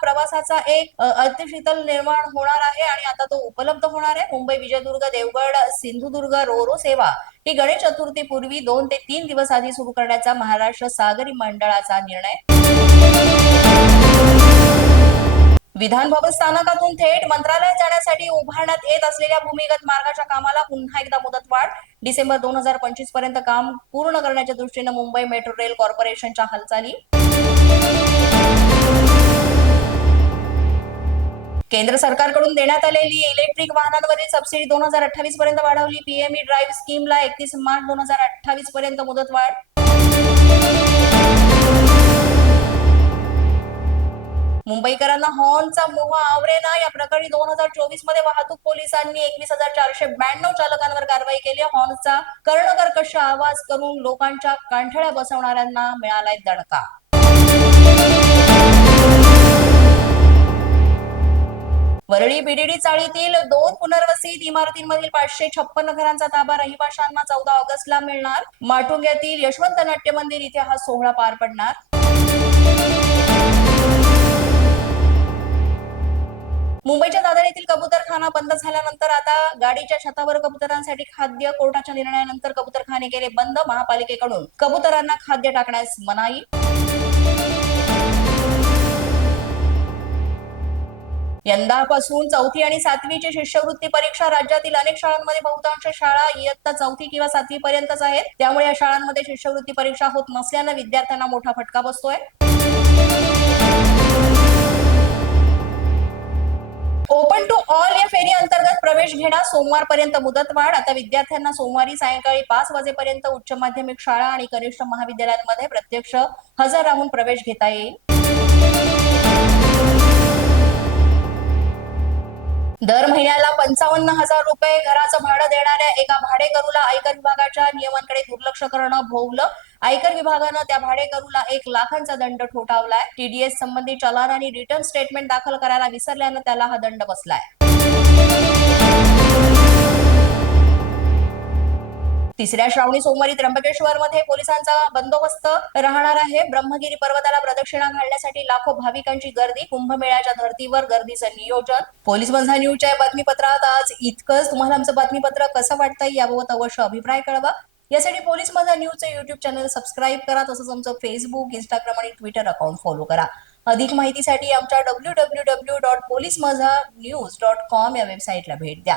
प्रवासाचा एक अतिशीतल निर्माण होणार आहे आणि आता तो उपलब्ध होणार आहे. मुंबई विजयदुर्ग देवगड सिंधुदुर्ग रोरो सेवा ही गणेश चतुर्थी पूर्वी दोन ते तीन दिवस आधी सुरू करण्याचा महाराष्ट्र सागरी मंडळाचा निर्णय. विधान भवन स्थानकातून थेट मंत्रालयात जाण्यासाठी उभारण्यात येत असलेल्या भूमिगत मार्गाच्या कामाला पुन्हा एकदा मुदतवाढ डिसेंबर दोन हजार पंचवीसपर्यंत काम पूर्ण करण्याच्या दृष्टीनं मुंबई मेट्रो रेल कॉर्पोरेशनच्या हालचाली. केंद्र सरकारकडून देण्यात आलेली इलेक्ट्रिक वाहनांवरील सबसिडी दोन हजार अठ्ठावीस पर्यंत वाढवली. पीएमई ड्राईव्ह स्कीमला एकतीस मार्च दोन हजार अठ्ठावीस पर्यंत मुदतवाढ मुंबईकरांना हॉर्नचा मोह आवरेना या प्रकरणी दोन हजार चोवीसमध्ये वाहतूक पोलिसांनी एकवीस हजार चारशे ब्याण्णव चालकांवर कारवाई केली. हॉर्नचा कर्णकर्कश आवाज करून लोकांच्या कांठळ्या बसवणाऱ्यांना मिळालाय दणका. वरळी बीडीडी चाळीतील दोन पुनर्वसित इमारतींमधील पाचशे छप्पन्न घरांचा ताबा रहिवाशांना चौदा ऑगस्टला मिळणार. माटुंग्यातील यशवंत नाट्य मंदिर इथे हा सोहळा पार पडणार. मुंबईच्या दादर येथील कबुतरखाना बंद झाल्यानंतर आता गाडीच्या छतावर कबुतरांसाठी खाद्य कोर्टाच्या निर्णयानंतर कबुतरखाने केले बंद महापालिकेकडून. कबुतरांना खाद्य टाकण्यास मनाई यंदापासून चौथी आणि सातवीची शिष्यवृत्ती परीक्षा राज्यातील अनेक शाळांमध्ये बहुतांश शाळा इयत्ता चौथी किंवा सातवी पर्यंतच आहेत. त्यामुळे या शाळांमध्ये शिष्यवृत्ती परीक्षा होत नसल्यानं विद्यार्थ्यांना मोठा फटका बसतोय. ओपन टू ऑल या फेरी अंतर्गत प्रवेश घेण्यास सोमवारपर्यंत मुदतवाढ. आता विद्यार्थ्यांना सोमवारी सायंकाळी पाच वाजेपर्यंत उच्च माध्यमिक शाळा आणि कनिष्ठ महाविद्यालयांमध्ये प्रत्यक्ष हजर राहून प्रवेश घेता येईल. दर महिन्याला पंचावन्न हजार रुपये घराचं भाडं देणाऱ्या एका भाडेकरूला आयकर विभागाच्या नियमांकडे दुर्लक्ष करणं भोवलं. आयकर विभागानं त्या भाडेकरूला एक लाखांचा दंड ठोठावलाय. टीडीएस संबंधी चलान आणि रिटर्न स्टेटमेंट दाखल करायला विसरल्यानं त्याला हा दंड बसलाय. तिसऱ्या श्रावणी सोमवारी त्र्यंबकेश्वर मध्ये पोलिसांचा बंदोबस्त राहणार आहे. ब्रह्मगिरी पर्वताला प्रदक्षिणा घालण्यासाठी लाखो भाविकांची गर्दी. कुंभमेळ्याच्या धर्तीवर गर्दीचं नियोजन. पोलीस बंधा न्यूजच्या बातमीपत्रात आज इतकंच. तुम्हाला आमचं बातमीपत्र कसं वाटतंय याबाबत अवश्य अभिप्राय कळवा. यासाठी पोलीस माझा न्यूजचं युट्यूब चॅनल सबस्क्राईब करा. तसंच आमचं फेसबुक इंस्टाग्राम आणि ट्विटर अकाउंट फॉलो करा. अधिक माहितीसाठी आमच्या W W W dot police Majha news dot com या वेबसाईटला भेट द्या.